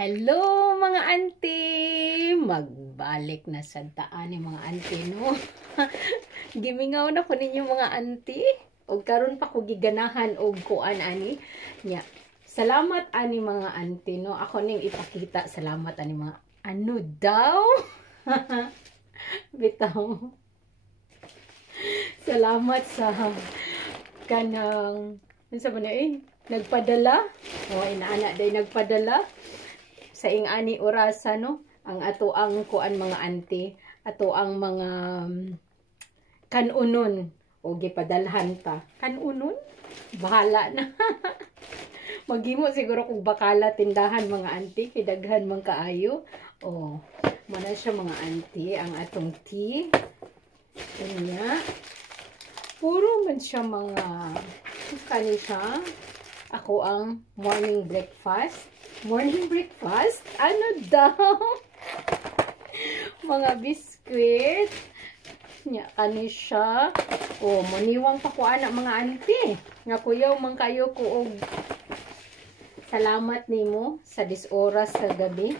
Hello mga auntie! Magbalik na sa daan ni mga auntie, no? Gimingaw na ko ninyo mga auntie. O karon pa ko giganahan og kuan ani. Nya. Salamat ani mga auntie, no? Ako ning ipakita salamat ani mga ano daw? Bitaw. Salamat sa kanang unsa ba na nagpadala. O inaana day nagpadala sa ingani orasa, no, ang ato ang kuan mga auntie, ato ang mga kanunon o gipadalhan ta. Kanunon? Bahala na. Maghimo siguro kung bakala tindahan mga auntie, kidaghan man kaayo. O, muna siya mga auntie, ang atong tea. Kanya. Puro man siya mga kani siya. Ako ang morning breakfast. Morning breakfast? Ano daw? Mga biskwit. Nya, kani siya. O, maniwang pa ko anak mga auntie. Nga kuyaw, man kayo ko og salamat nimo sa 10 oras sa gabi.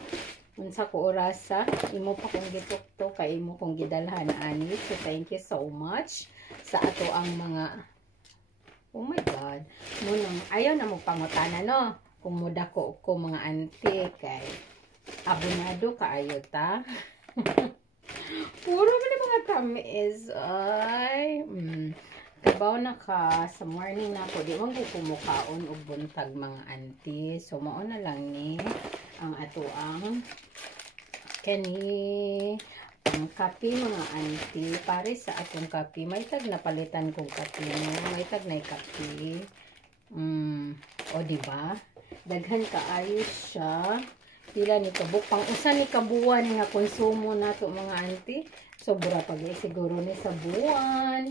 Unsa ko orasa. Imo pa kong gitukto, kay imo kong gidalhan ani. So, thank you so much sa ato ang mga oh my God. Munang, ayaw na mo pangutana, no? Kung muda ko mga auntie, kay abonado kaayo ta. Puro man mga tamis. Ay. Kabaw na ka sa morning na ko. Di man ko kumukaon og buntag mga auntie. So, mao na lang ni ang ato ang kani ang kape mga auntie. Pare sa atong kape, may tag napalitan kong kape, no? May tag na kape. O diba? Daghan kaayo siya. Pila ni kabuk pang usa ni kabuan nga konsumo nato mga auntie. Sobra pag siguro ni sa buwan.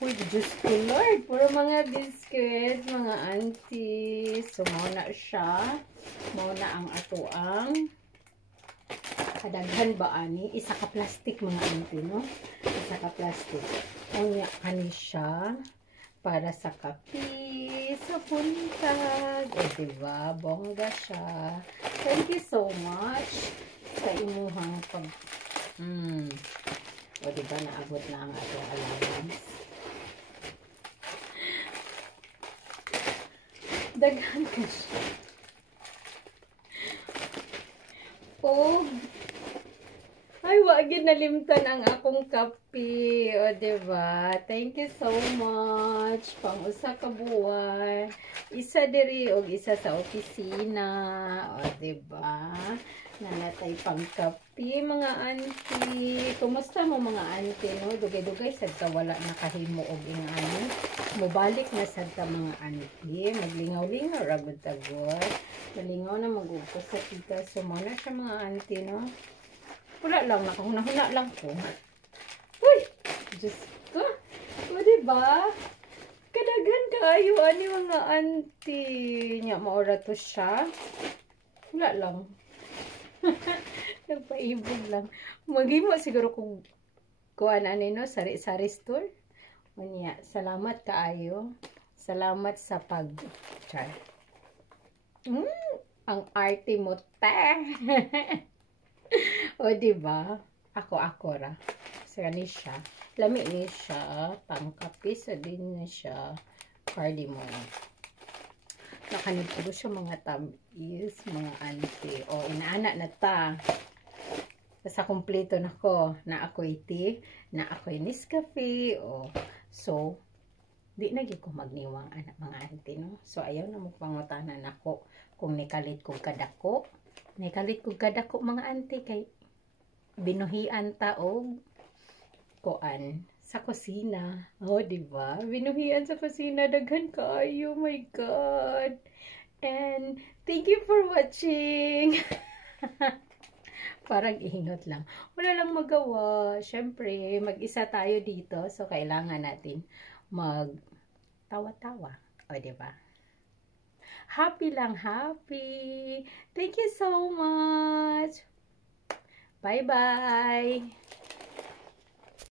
Uy, Diyos ko Lord, puro mga biscuits, mga auntie. So, mauna siya. Mauna ang ato ang kadaghan ba ani? Isa ka plastic mga auntie, no? Isa ka plastic. Unya, kani siya para sa kape, sa buntag. O, diba? Bongga siya. Thank you so much sa imuhang pag... O, diba? Naabot na ang atong allowance. Daghan ka siya. O, ay, wagin nalimtan ang akong kape. O, diba? Thank you so much. Pang usa ka buwan. Isa diri o isa sa opisina. O, diba? Nanatay pang kape, mga auntie. Kumusta mo, mga auntie, no? Dugay-dugay sad ka wala nakahimo og ingani. Mubalik na sad ka, mga auntie. Maglingaw-lingaw ragod tagod. Malingaw na mag-upos sa kita. So, muna siya, mga auntie, no? Wala lang, nakahuna-huna lang ko. Uy! Diyos ko! O, diba? Kadaghan kayo, ani mga auntie. Nya, maura to siya. Wala lang. Nagpaibog lang. Maghimo siguro kung kuhaan ani, no? Sari-sari store. O niya, salamat kaayo. Salamat sa pag... Char. Ang arte mo, te! O, diba? Ako ra. Sa ni siya. Lami ni siya. Pangkape sa din na siya. Cardamom. Nakanid ko siya mga tamis, mga auntie. O, inaana na ta. Sa kompleto na ko. Na ako'y tea. Na ako'y Nescafe. O, so, di na ko magniwang anak mga auntie, no? So, ayaw na mo pangutanan ako kung nikalit kong kadako. Nikalit kong kadako, mga auntie, kay binuhian ta og kuan sa kusina. Oh, diba? Binuhian sa kusina. Daghan kayo. Oh my God. And thank you for watching. Parang ihingot lang. Wala lang magawa. Siyempre, mag-isa tayo dito. So, kailangan natin mag-tawa-tawa. O, diba? Happy lang, happy. Thank you so much. Bye-bye.